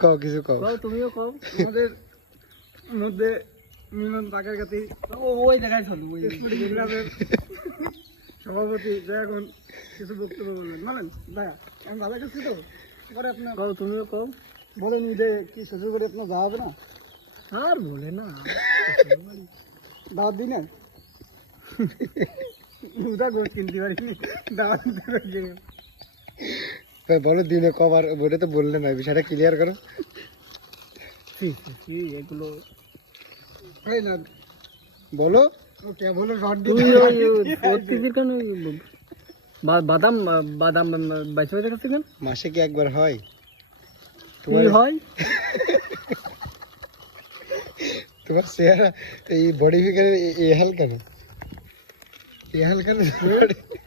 কও কিছু কও। কও তুমিও কও। আমাদের মধ্যে মিলন পাকের কাছে ওই জায়গায় চলো ওই সভাপতি যে এখন কিছু বক্তব্য বলবেন। বলেন ভাইয়া আমি ভালো করছি তো? পরে আপনার কও তুমিও কও। বলেন ঈদে কি শ্বশুর করে আপনার যাওয়া হবে না? আর বলে না। দাওয়াত দিন না উদা গোস কিনতে পারিনি দাওয়াত দিতে বলো দিনে কবার বলে তো বললে না বিষয়টা ক্লিয়ার করো। এগুলো? না। বলো। বাদাম বাদাম বাইশে বাইশে কাছে কেন? মাসে কি একবার হয়? তোমার হয়? তোমার চেহারা এই বডি ফিগারের এ হাল কেন? এ হাল কেন?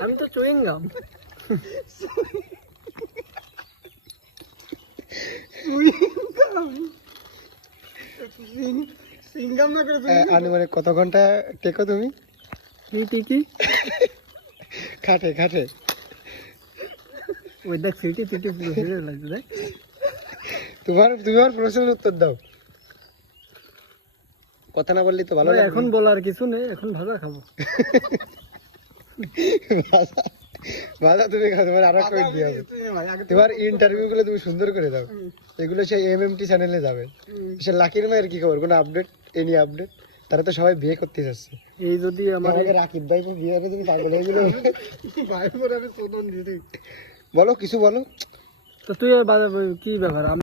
আমি তো চুইং গাম। সিঙ্গাম না করে আনুমানিক কত ঘণ্টা টেকো তুমি? কি খাটে খাটে। ওই দেখ সিটি পুরো হেরে লাগছে দেখ। তোমার তুমি আমার প্রশ্নের উত্তর দাও। কথা না বললি তো ভালো এখন বলার কিছু নেই এখন ভাজা খাব। ভাজা। ভাজা তুমি খাও তোমার আরও কই দিয়ে হবে। তোমার ইন্টারভিউ গুলো তুমি সুন্দর করে দাও। এগুলো সেই এমএমটি চ্যানেলে যাবে। সে লাকির মায়ের কি খবর? কোনো আপডেট এনি আপডেট তারা তো সবাই বিয়ে করতে যাচ্ছে। এই যদি আমার রাকিব ভাইকে বিয়ে করে তুমি পাগল হয়ে গেলে। ভাই আমি সোনন দিদি বলো কিছু বলো। তো তুই কি ব্যাপার?